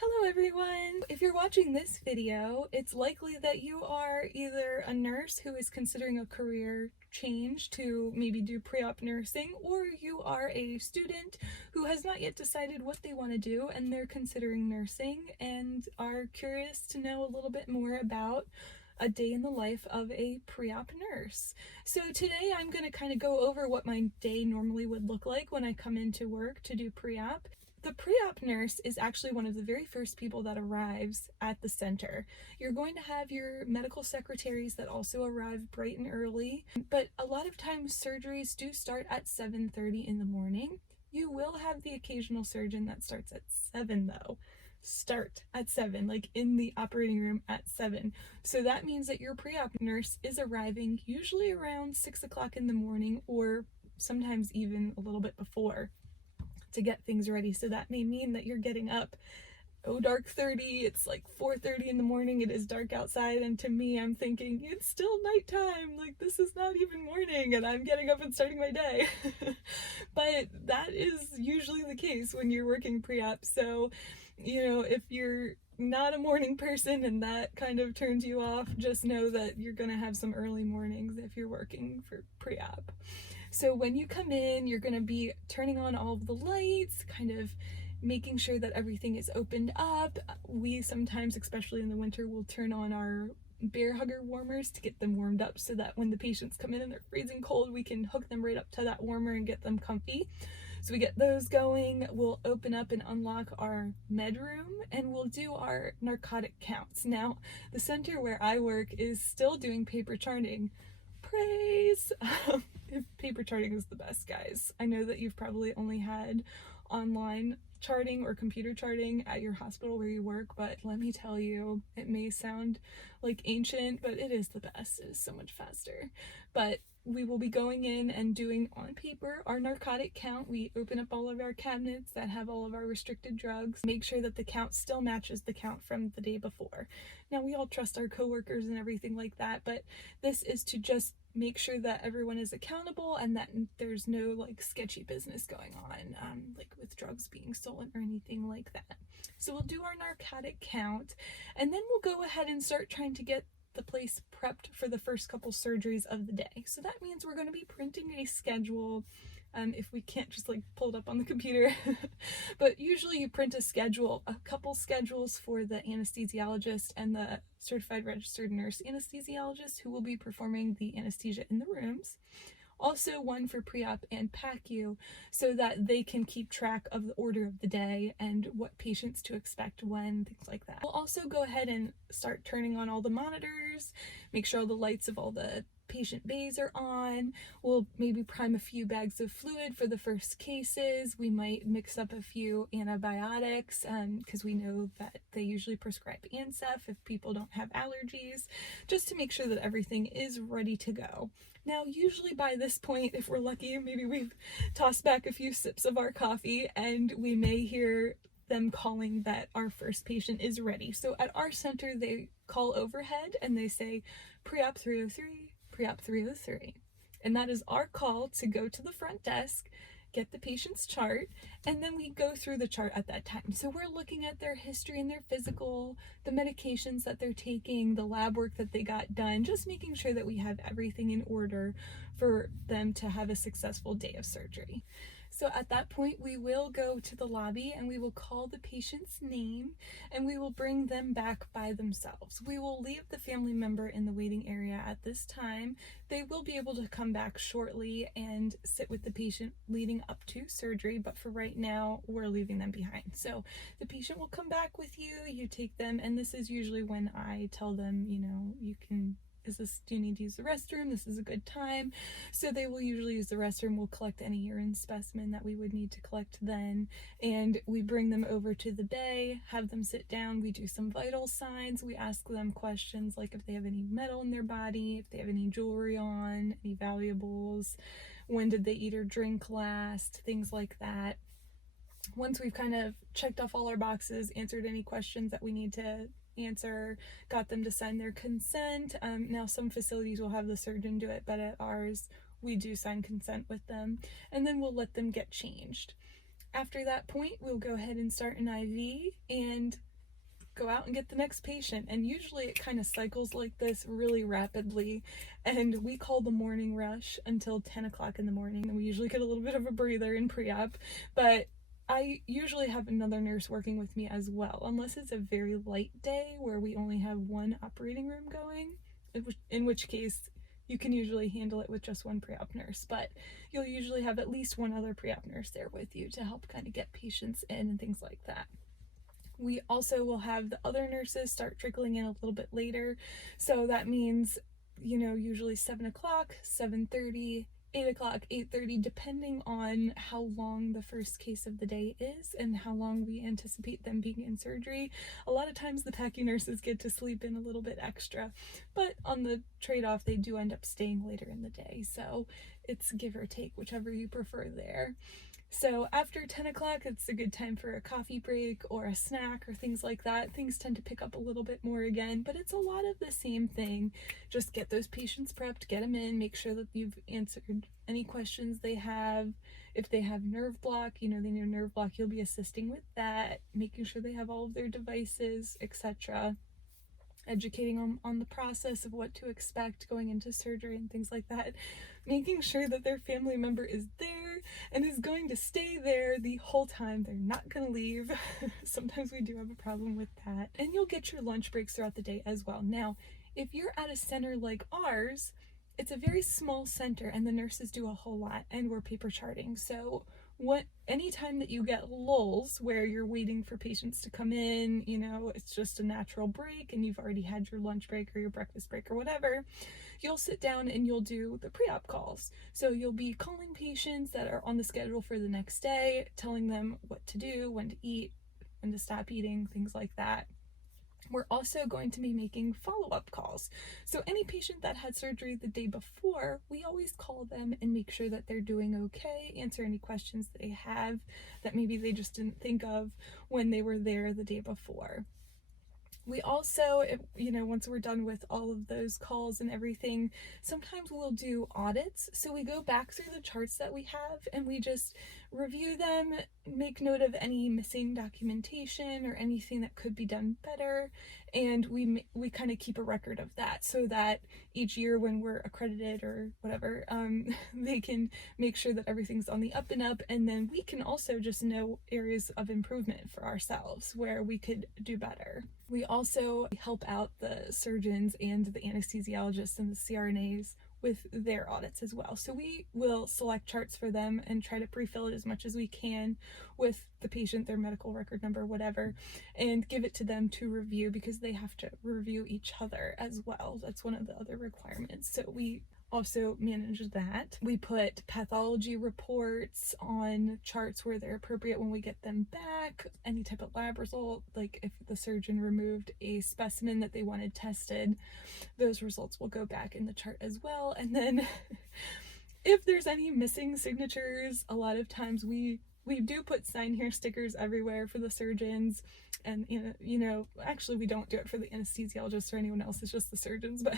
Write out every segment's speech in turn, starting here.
Hello everyone! If you're watching this video, it's likely that you are either a nurse who is considering a career change to maybe do pre-op nursing, or you are a student who has not yet decided what they want to do and they're considering nursing and are curious to know a little bit more about a day in the life of a pre-op nurse. So today I'm going to kind of go over what my day normally would look like when I come into work to do pre-op. The pre-op nurse is actually one of the very first people that arrives at the center. You're going to have your medical secretaries that also arrive bright and early, but a lot of times surgeries do start at 7:30 in the morning. You will have the occasional surgeon that starts at 7 though. Start at 7, like in the operating room at 7. So that means that your pre-op nurse is arriving usually around 6 o'clock in the morning, or sometimes even a little bit before, to get things ready. So that may mean that you're getting up dark 30, it's like 4:30 in the morning, it is dark outside, and to me I'm thinking it's still nighttime, like this is not even morning and I'm getting up and starting my day. But that is usually the case when you're working pre-op. So if you're not a morning person and that kind of turns you off, just know that you're gonna have some early mornings if you're working for pre-op. So when you come in, you're going to be turning on all of the lights, kind of making sure that everything is opened up. We sometimes, especially in the winter, will turn on our bear hugger warmers to get them warmed up so that when the patients come in and they're freezing cold, we can hook them right up to that warmer and get them comfy. So we get those going. We'll open up and unlock our med room and we'll do our narcotic counts. Now, the center where I work is still doing paper charting. Praise! Paper charting is the best, guys. I know that you've probably only had online charting or computer charting at your hospital where you work, but let me tell you, it may sound like ancient, but it is the best. It is so much faster. But we will be going in and doing on paper our narcotic count. We open up all of our cabinets that have all of our restricted drugs, make sure that the count still matches the count from the day before. Now, we all trust our coworkers and everything like that, but this is to just make sure that everyone is accountable and that there's no like sketchy business going on, like with drugs being stolen or anything like that. So we'll do our narcotic count and then we'll go ahead and start trying to get the place prepped for the first couple surgeries of the day. So that means we're going to be printing a schedule, if we can't just like pull it up on the computer. But usually you print a couple schedules for the anesthesiologist and the certified registered nurse anesthesiologist who will be performing the anesthesia in the rooms. Also one for pre-op and PACU so that they can keep track of the order of the day and what patients to expect when, things like that. We'll also go ahead and start turning on all the monitors, make sure all the lights of all the patient bays are on. We'll maybe prime a few bags of fluid for the first cases. We might mix up a few antibiotics because we know that they usually prescribe Ansef if people don't have allergies, just to make sure that everything is ready to go. Now, usually by this point, if we're lucky, maybe we've tossed back a few sips of our coffee and we may hear them calling that our first patient is ready. So at our center, they call overhead and they say pre-op 303, pre-op 303. And that is our call to go to the front desk, get the patient's chart, and then we go through the chart at that time. So we're looking at their history and their physical, the medications that they're taking, the lab work that they got done, just making sure that we have everything in order for them to have a successful day of surgery. So at that point, we will go to the lobby and we will call the patient's name and we will bring them back by themselves. We will leave the family member in the waiting area at this time. They will be able to come back shortly and sit with the patient leading up to surgery, but for right now, we're leaving them behind. So the patient will come back with you, you take them, and this is usually when I tell them, do you need to use the restroom? This is a good time. So they will usually use the restroom. We'll collect any urine specimen that we would need to collect then. And we bring them over to the bay, have them sit down. We do some vital signs. We ask them questions like if they have any metal in their body, if they have any jewelry on, any valuables, when did they eat or drink last, things like that. Once we've kind of checked off all our boxes, answered any questions that we need to answer, got them to sign their consent. Now some facilities will have the surgeon do it, but at ours we do sign consent with them, and then we'll let them get changed. After that point, we'll go ahead and start an IV, and go out and get the next patient. And usually it kind of cycles like this really rapidly, and we call the morning rush until 10 o'clock in the morning, and we usually get a little bit of a breather in pre-op, but I usually have another nurse working with me as well, unless it's a very light day where we only have one operating room going, in which case you can usually handle it with just one pre-op nurse, but you'll usually have at least one other pre-op nurse there with you to help kind of get patients in and things like that. We also will have the other nurses start trickling in a little bit later, so that means, you know, usually 7 o'clock, 7:30, 8 o'clock, 8:30, depending on how long the first case of the day is and how long we anticipate them being in surgery. A lot of times the PACU nurses get to sleep in a little bit extra, but on the trade-off they do end up staying later in the day, so it's give or take, whichever you prefer there. So after 10 o'clock, it's a good time for a coffee break or a snack or things like that. Things tend to pick up a little bit more again, but it's a lot of the same thing. Just get those patients prepped, get them in, make sure that you've answered any questions they have. If they have nerve block, you know, they need a nerve block, you'll be assisting with that, making sure they have all of their devices, etc. Educating them on the process of what to expect going into surgery and things like that, making sure that their family member is there and is going to stay there the whole time. They're not going to leave. Sometimes we do have a problem with that. And you'll get your lunch breaks throughout the day as well. Now, if you're at a center like ours, it's a very small center and the nurses do a whole lot, and we're paper charting. So anytime that you get lulls where you're waiting for patients to come in, you know, it's just a natural break and you've already had your lunch break or your breakfast break or whatever, you'll sit down and you'll do the pre-op calls. So you'll be calling patients that are on the schedule for the next day, telling them what to do, when to eat, when to stop eating, things like that. We're also going to be making follow-up calls. So any patient that had surgery the day before, we always call them and make sure that they're doing okay, answer any questions they have that maybe they just didn't think of when they were there the day before. We also, you know, once we're done with all of those calls and everything, sometimes we'll do audits. So we go back through the charts that we have and we just review them, make note of any missing documentation or anything that could be done better, and we kind of keep a record of that so that each year when we're accredited or whatever, they can make sure that everything's on the up and up, and then we can also just know areas of improvement for ourselves where we could do better. We also help out the surgeons and the anesthesiologists and the CRNAs with their audits as well. So we will select charts for them and try to pre-fill it as much as we can with the patient, their medical record number, whatever, and give it to them to review because they have to review each other as well. That's one of the other requirements. So we also manage that. We put pathology reports on charts where they're appropriate when we get them back. Any type of lab result, like if the surgeon removed a specimen that they wanted tested, those results will go back in the chart as well. And then if there's any missing signatures, a lot of times we do put sign here stickers everywhere for the surgeons, and you know, actually we don't do it for the anesthesiologists or anyone else, it's just the surgeons, but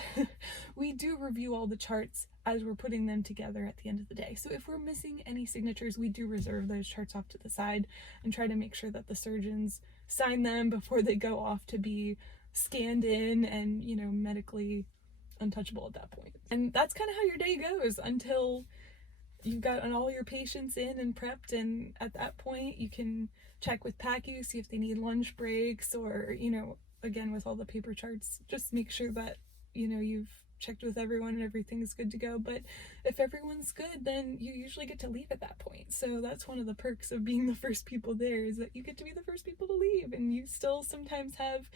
we do review all the charts as we're putting them together at the end of the day. So if we're missing any signatures, we do reserve those charts off to the side and try to make sure that the surgeons sign them before they go off to be scanned in and, you know, medically untouchable at that point. And that's kind of how your day goes until you've gotten all your patients in and prepped, and at that point you can check with PACU, see if they need lunch breaks, or, you know, again with all the paper charts, just make sure that, you know, you've checked with everyone and everything's good to go. But if everyone's good, then you usually get to leave at that point. So that's one of the perks of being the first people there, is that you get to be the first people to leave and you still sometimes have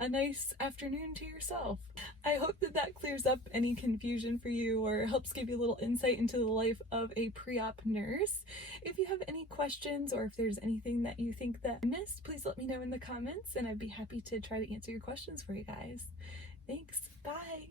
a nice afternoon to yourself. I hope that that clears up any confusion for you or helps give you a little insight into the life of a pre-op nurse. If you have any questions or if there's anything that you think that I missed, please let me know in the comments and I'd be happy to try to answer your questions for you guys. Thanks. Bye.